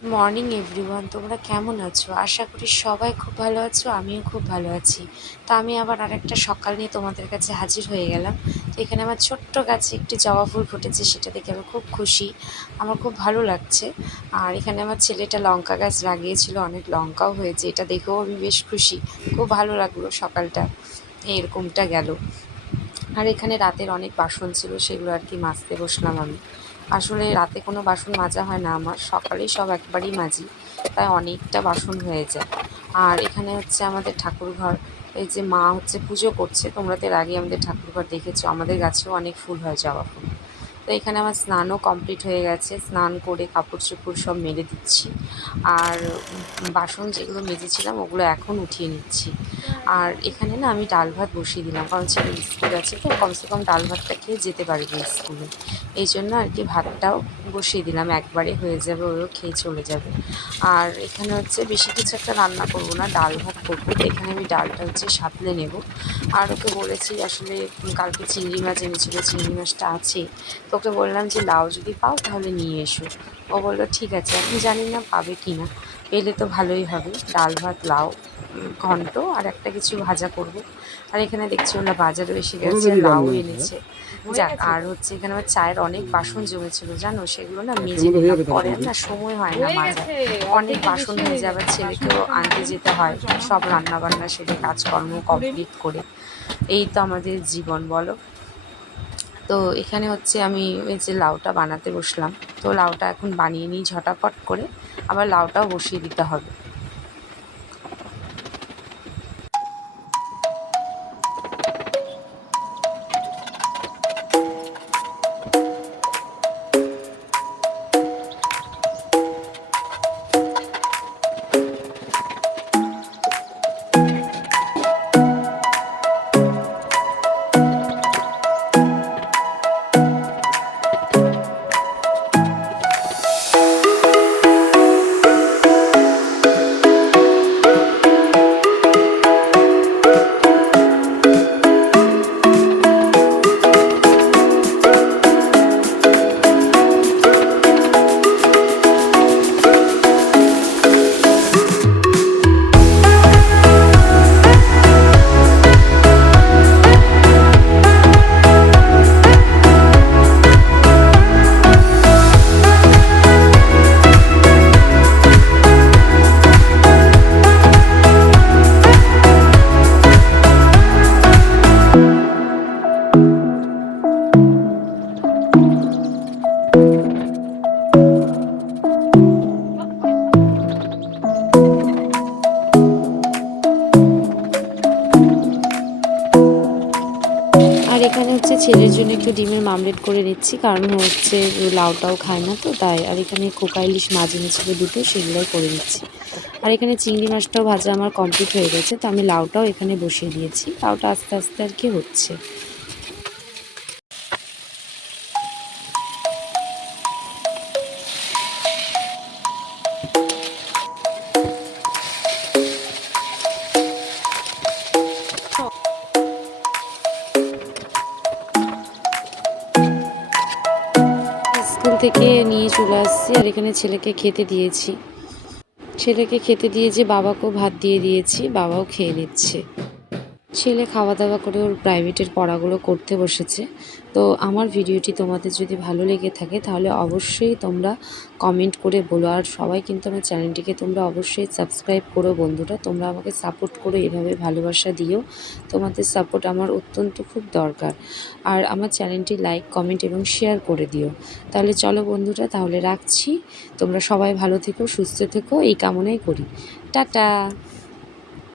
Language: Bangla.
মর্নিং এভরিওয়ান, তোমরা কেমন আছো? আশা করি সবাই খুব ভালো আছো, আমিও খুব ভালো আছি। তো আমি আবার আরেকটা সকাল নিয়ে তোমাদের কাছে হাজির হয়ে গেলাম। তো এখানে আমার ছোট্ট গাছে একটি জবা ফুল ফুটেছে, সেটা দেখে আমি খুব খুশি, আমার খুব ভালো লাগছে। আর এখানে আমার ছেলেটা লঙ্কা গাছ লাগিয়েছিল, অনেক লঙ্কাও হয়েছে, এটা দেখেও আমি বেশ খুশি। খুব ভালো লাগলো সকালটা এরকমটা গেল। আর এখানে রাতের অনেক বাসন ছিল, সেগুলো আর কি মাজতে বসলাম আমি। আসলে রাতে কোনো বাসন মাজা হয় না আমার, সকালেই সব একবারই মাজি, তাই অনেকটা বাসন হয়ে যায়। আর এখানে হচ্ছে আমাদের ঠাকুরঘর, এই যে মা হচ্ছে পুজো করছে, তোমরা তো এর আগে আমাদের ঠাকুরঘর দেখেছো, আমাদের গাছেও অনেক ফুল হয়, জবা ফুল। তো এখানে আমার স্নানও কমপ্লিট হয়ে গেছে, স্নান করে কাপড় চোপড় সব মেলে দিচ্ছি। আর বাসন যেগুলো মেজেছিলাম ওগুলো এখন উঠিয়ে নিচ্ছি। আর এখানে না আমি ডাল ভাত বসিয়ে দিলাম, কারণ ছেলের স্কুল আছে, তো কমসে কম ডাল ভাতটা খেয়ে যেতে পারবে স্কুলে। এই জন্য আর কি ভাতটাও বসিয়ে দিলাম, একবারে হয়ে যাবে, ওও খেয়ে চলে যাবে। আর এখানে হচ্ছে বেশি কিছু একটা রান্না করবো না, ডাল ভাত করবো। তো এখানে আমি ডালটা হচ্ছে সাঁতলে নেব। আর ওকে বলেছি, আসলে কালকে চিংড়ি মাছ এনেছিল, চিংড়ি মাছটা আছে, তো ওকে বললাম যে লাউ যদি পাও তাহলে নিয়ে এসো। ও বললো ঠিক আছে, এখন জানি না পাবে কি না, পেলে তো ভালোই হবে। ডাল ভাত, লাউ ঘন্ট আর একটা কিছু ভাজা করব। আর এখানে দেখছি ওরা বাজারও এসে গেছে, লাউ এনেছে। যাক, আর হচ্ছে এখানে আমার চায়ের অনেক বাসন জমেছিল জানো, সেগুলো না মেজে নিলাম, পরে না সময় হয় না মাজা, অনেক বাসন হয়ে যায়, আবার ছেলেকেও আনতে যেতে হয়, সব রান্না বান্না সেরে কাজকর্ম কমপ্লিট করে। এই তো আমাদের জীবন, বলো। তো এখানে হচ্ছে আমি এই যে লাউটা বানাতে বসলাম, তো লাউটা এখন বানিয়ে নিই ঝটাপট করে, আবার লাউটাও বসিয়ে দিতে হবে। আর এখানে হচ্ছে ছেলের জন্য একটু ডিমের মামলেট করে নিচ্ছি, কারণ হচ্ছে লাউটাও খায় না তো তাই। আর এখানে কোকা ইলিশ মাছ এনেছিল দুটো, সেগুলোই করে দিচ্ছি। আর এখানে চিংড়ি মাছটাও ভাজা আমার কমপ্লিট হয়ে গেছে, তো আমি লাউটাও এখানে বসিয়ে দিয়েছি, লাউটা আস্তে আস্তে আর কি হচ্ছে। স্কুল থেকে নিয়ে চলে আসছি, আর এখানে ছেলেকে খেতে দিয়েছি, ছেলেকে খেতে দিয়ে যে বাবাকেও ভাত দিয়ে দিয়েছি, বাবাও খেয়ে নিচ্ছে। ছেলে খাওয়া দাওয়া করে ওর প্রাইভেটের পড়াগুলো করতে বসেছে। তো আমার ভিডিওটি তোমাদের যদি ভালো লেগে থাকে তাহলে অবশ্যই তোমরা কমেন্ট করে বলো। আর সবাই কিন্তু আমার চ্যানেলটিকে তোমরা অবশ্যই সাবস্ক্রাইব করো বন্ধুরা, তোমরা আমাকে সাপোর্ট করো, এভাবে ভালোবাসা দিও, তোমাদের সাপোর্ট আমার অত্যন্ত খুব দরকার। আর আমার চ্যানেলটি লাইক, কমেন্ট এবং শেয়ার করে দিও। তাহলে চলো বন্ধুরা, তাহলে রাখছি, তোমরা সবাই ভালো থেকো, সুস্থ থেকো, এই কামনাই করি। টাটা।